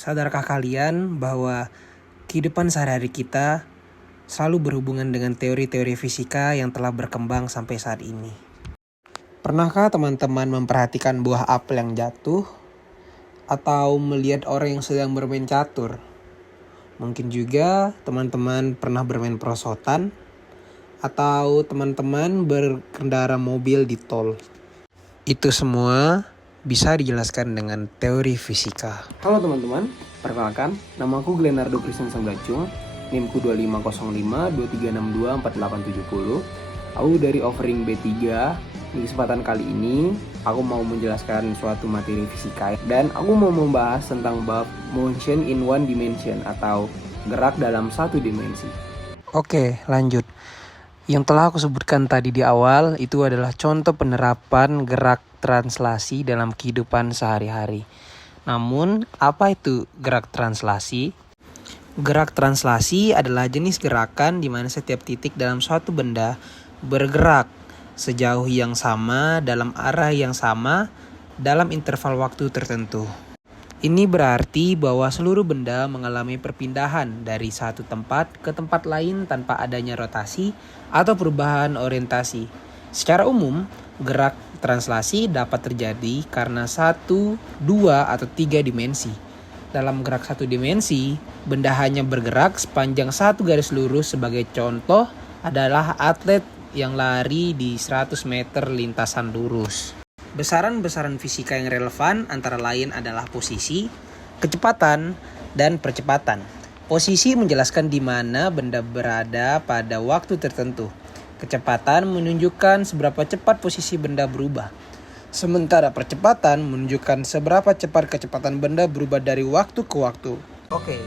Sadarkah kalian bahwa kehidupan sehari-hari kita selalu berhubungan dengan teori-teori fisika yang telah berkembang sampai saat ini? Pernahkah teman-teman memperhatikan buah apel yang jatuh? Atau melihat orang yang sedang bermain catur? Mungkin juga teman-teman pernah bermain perosotan? Atau teman-teman berkendara mobil di tol? Itu semua bisa dijelaskan dengan teori fisika. Halo teman-teman, perkenalkan, nama aku Glenardo Christian Sanggacung, NIM-ku 250523624870. Aku dari offering B3. Di kesempatan kali ini, aku mau menjelaskan suatu materi fisika dan aku mau membahas tentang bab motion in one dimension atau gerak dalam satu dimensi. Oke, lanjut. Yang telah aku sebutkan tadi di awal itu adalah contoh penerapan gerak translasi dalam kehidupan sehari-hari. Namun, apa itu gerak translasi? Gerak translasi adalah jenis gerakan di mana setiap titik dalam suatu benda bergerak sejauh yang sama dalam arah yang sama dalam interval waktu tertentu. Ini berarti bahwa seluruh benda mengalami perpindahan dari satu tempat ke tempat lain tanpa adanya rotasi atau perubahan orientasi. Secara umum, gerak translasi dapat terjadi karena 1, 2, atau 3 dimensi. Dalam gerak satu dimensi, benda hanya bergerak sepanjang satu garis lurus. Sebagai contoh adalah atlet yang lari di 100 meter lintasan lurus. Besaran-besaran fisika yang relevan antara lain adalah posisi, kecepatan, dan percepatan. Posisi menjelaskan di mana benda berada pada waktu tertentu. Kecepatan menunjukkan seberapa cepat posisi benda berubah. Sementara percepatan menunjukkan seberapa cepat kecepatan benda berubah dari waktu ke waktu. Oke,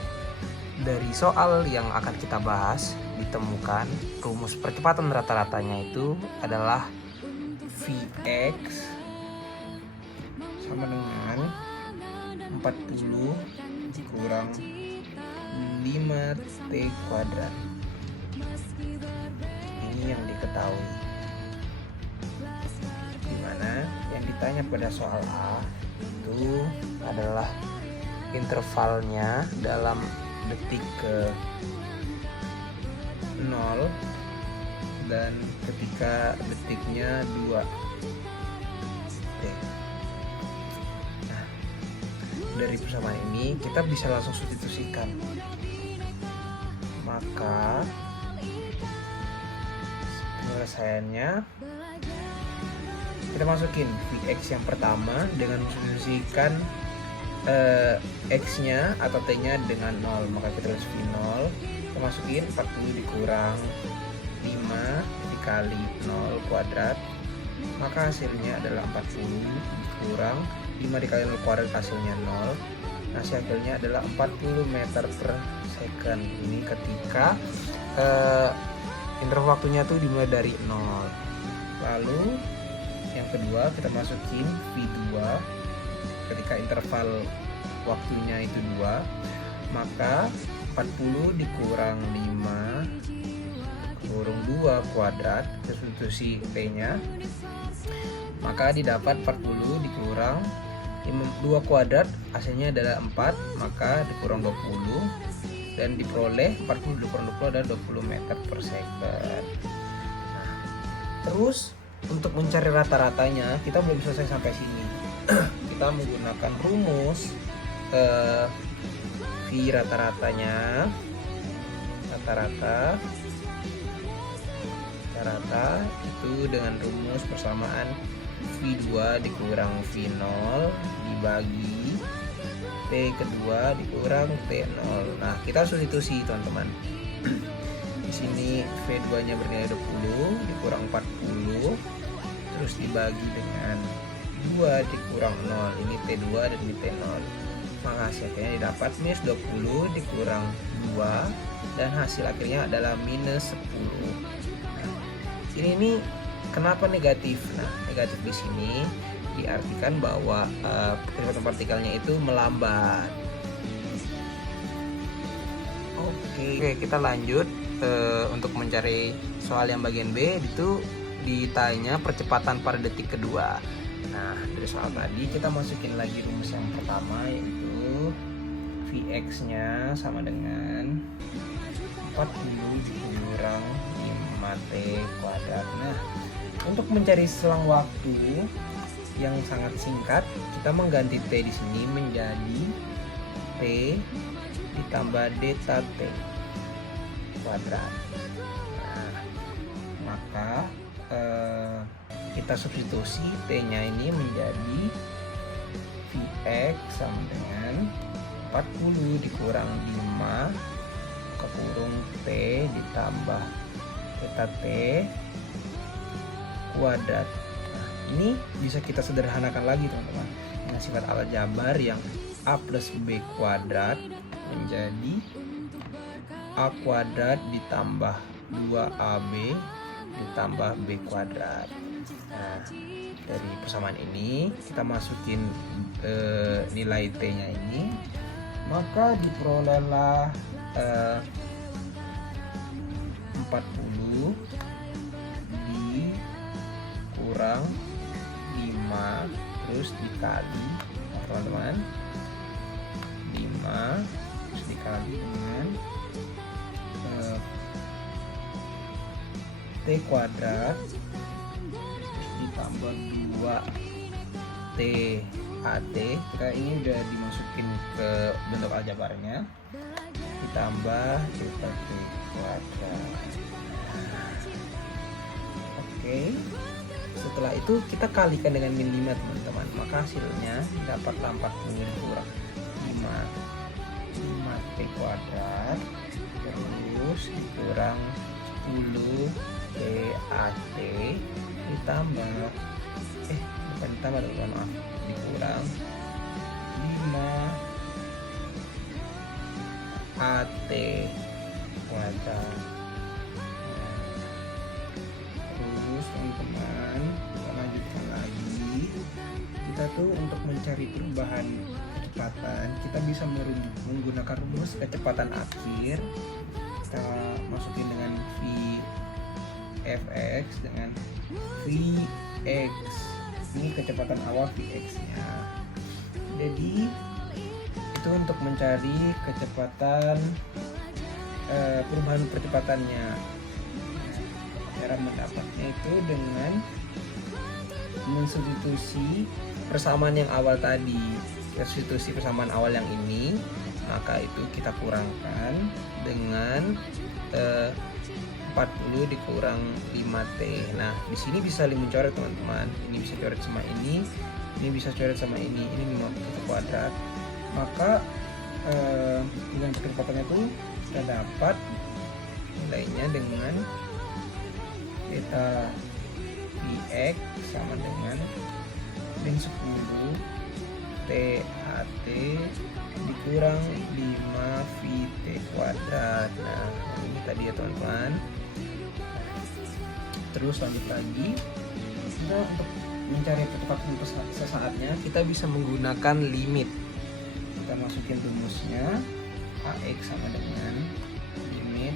dari soal yang akan kita bahas, ditemukan rumus percepatan rata-ratanya itu adalah Vx sama dengan 40 kurang 5t kuadrat. Ini yang diketahui. Dimana yang ditanya pada soal A itu adalah intervalnya dalam detik ke 0 dan ketika detiknya 2. Nah, dari persamaan ini kita bisa langsung substitusikan. Maka penyelesaiannya kita masukin Vx yang pertama dengan mensubstitusikan X-nya atau T-nya dengan 0. Maka kita tulis V0, kita masukin 40 dikurang 5 dikali 0 kuadrat. Maka hasilnya adalah 40 dikurang 5 dikali 0 kuadrat, hasilnya 0. Hasilnya adalah 40 meter per second. Ini ketika interval waktunya tuh dimulai dari 0. Lalu yang kedua kita masukin V2 ketika interval waktunya itu 2. Maka 40 dikurang 5 kurang 2 kuadrat, substitusi T-nya, maka didapat 40 dikurang 2 kuadrat, hasilnya adalah 4, maka dikurang 20 dan diperoleh 40 dikurang 20 adalah 20 meter per second. Terus untuk mencari rata-ratanya kita belum selesai sampai sini. Kita menggunakan rumus V rata-ratanya, rata itu dengan rumus persamaan V2 dikurang V0 dibagi T kedua dikurang T0. Nah, kita substitusi teman-teman. Di sini V2-nya bernilai 20 dikurang 40 terus dibagi dengan 2 dikurang 0. Ini T2 dan ini T0. Maka hasilnya didapat minus 20 dikurang 2 dan hasil akhirnya adalah minus 10. Ini kenapa negatif? Nah, negatif di sini diartikan bahwa kecepatan partikelnya itu melambat. Oke, kita lanjut untuk mencari soal yang bagian B. Itu ditanya percepatan pada detik kedua. Nah, dari soal tadi kita masukin lagi rumus yang pertama, yaitu Vx-nya sama dengan 40 dikurang 5T kuadrat. Nah, untuk mencari selang waktu yang sangat singkat, kita mengganti T di sini menjadi T ditambah delta T kuadrat. Nah, maka kita substitusi T-nya ini menjadi Vx sama dengan 40 dikurang 5 kekurung T ditambah delta T kuadrat. Nah, ini bisa kita sederhanakan lagi teman-teman dengan sifat aljabar yang A plus B kuadrat menjadi A kuadrat ditambah 2AB ditambah B kuadrat. Nah, dari persamaan ini kita masukin nilai T-nya ini, maka diperolehlah 40 dikurang 5 terus dikali teman-teman 5 terus dikali dengan T kuadrat terus ditambah 2 T AT. Kita ini udah dimasukin ke bentuk aljabarnya, ditambah delta T kuadrat. Oke, setelah itu kita kalikan dengan min 5 teman-teman, maka hasilnya dapatlah 40 dikurang 5T kuadrat terus dikurang 10 TAT ditambah bukan ditambah teman-teman, maaf, dikurang 5 AT kuadrat. Terus teman-teman kita lanjutkan lagi, kita tuh untuk mencari perubahan kecepatan kita bisa menggunakan rumus kecepatan akhir. Kita masukin dengan Vfx dengan Vx, ini kecepatan awal Vx nya. Jadi itu untuk mencari kecepatan perubahan percepatannya. Cara mendapatnya itu dengan mensubstitusi persamaan yang awal tadi. Substitusi persamaan awal yang ini, maka itu kita kurangkan dengan 40 dikurang 5T. Nah, di sini bisa saling mencoret teman-teman. Ini bisa coret sama ini bisa coret sama ini 5T kuadrat. Maka dengan kecepatannya itu kita dapat nilainya dengan delta Vx sama dengan min 10 TAT dikurang 5 VT kuadrat. Nah, ini tadi ya teman-teman. Terus lanjut lagi, kita untuk mencari kecepatan sesaatnya kita bisa menggunakan limit. Kita masukin rumusnya, AX sama dengan limit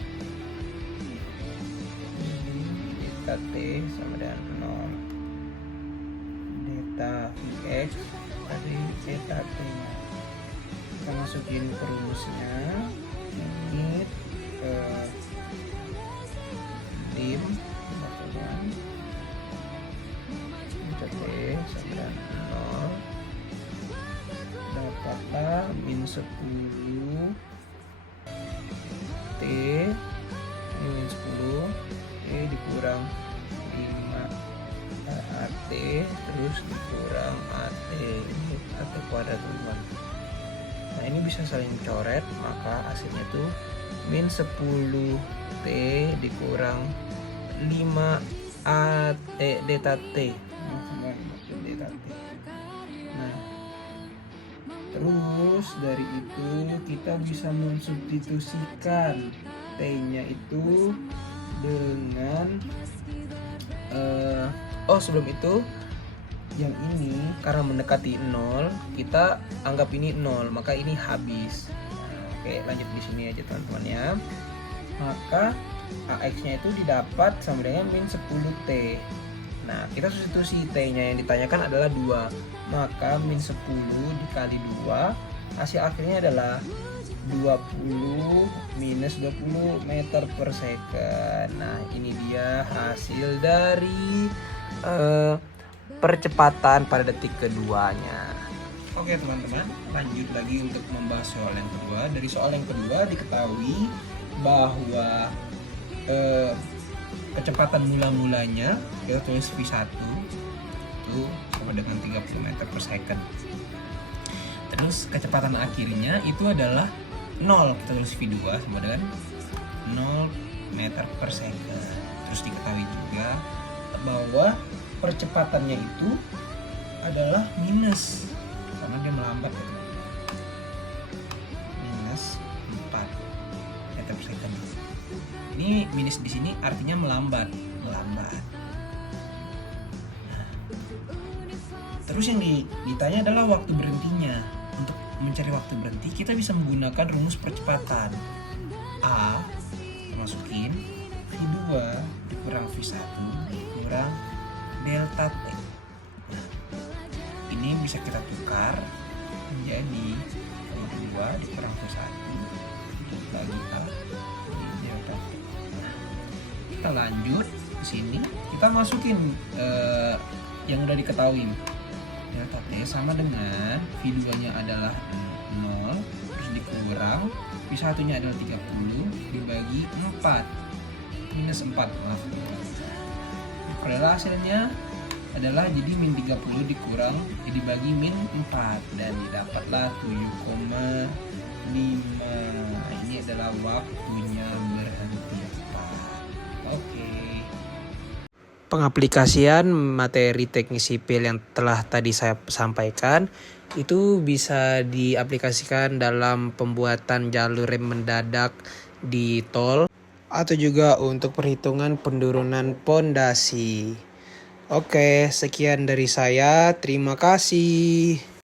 delta T sama dengan 0 delta Vx dari delta T nya. Kita masukin ke rumusnya, limit lim delta T sama dengan 0 dapatlah min 10 T min 10 T dikurang 5 AT terus dikurang AT, ini AT kuadrat teman-teman. Nah, ini bisa saling coret, maka hasilnya tuh min 10 T dikurang 5 AT delta T. Nah, terus dari itu kita bisa mensubstitusikan T-nya itu dengan sebelum itu yang ini karena mendekati 0 kita anggap ini 0, maka ini habis. Oke, lanjut di sini aja teman-teman ya. Maka AX-nya itu didapat sama dengan min 10T. Nah, kita substitusi T-nya yang ditanyakan adalah 2. Maka min 10 dikali 2 hasil akhirnya adalah 20 minus 20 meter per second. Nah, ini dia hasil dari percepatan pada detik keduanya. Oke teman-teman, lanjut lagi untuk membahas soal yang kedua. Dari soal yang kedua diketahui bahwa kecepatan mula-mulanya kita tulis V1 itu sama dengan 30 meter per second. Terus kecepatan akhirnya itu adalah 0, kita tulis V2 sama dengan 0 meter per second. Terus diketahui juga bahwa percepatannya itu adalah minus karena dia melambat ya. Minus 4 meter per second. Ini minus di sini artinya melambat. Nah, terus yang ditanya adalah waktu berhentinya. Untuk mencari waktu berhenti kita bisa menggunakan rumus percepatan. A kita masukin V2 dikurang V1 dikurang delta T. Nah, ini bisa kita tukar menjadi V2 dikurang V1 dibagi A di delta T. Nah, kita lanjut ke sini, kita masukin yang udah diketahui. Delta T sama dengan V2 nya adalah 0 terus dikurang V1 nya adalah 30 dibagi 4 minus 4 maaf. Hasilnya adalah jadi min 30 dikurang dibagi min 4 dan didapatlah 7,5. Ini adalah waktunya berhenti tepat. Oke. Pengaplikasian materi teknik sipil yang telah tadi saya sampaikan itu bisa diaplikasikan dalam pembuatan jalur rem mendadak di tol atau juga untuk perhitungan penurunan pondasi. Oke, sekian dari saya. Terima kasih.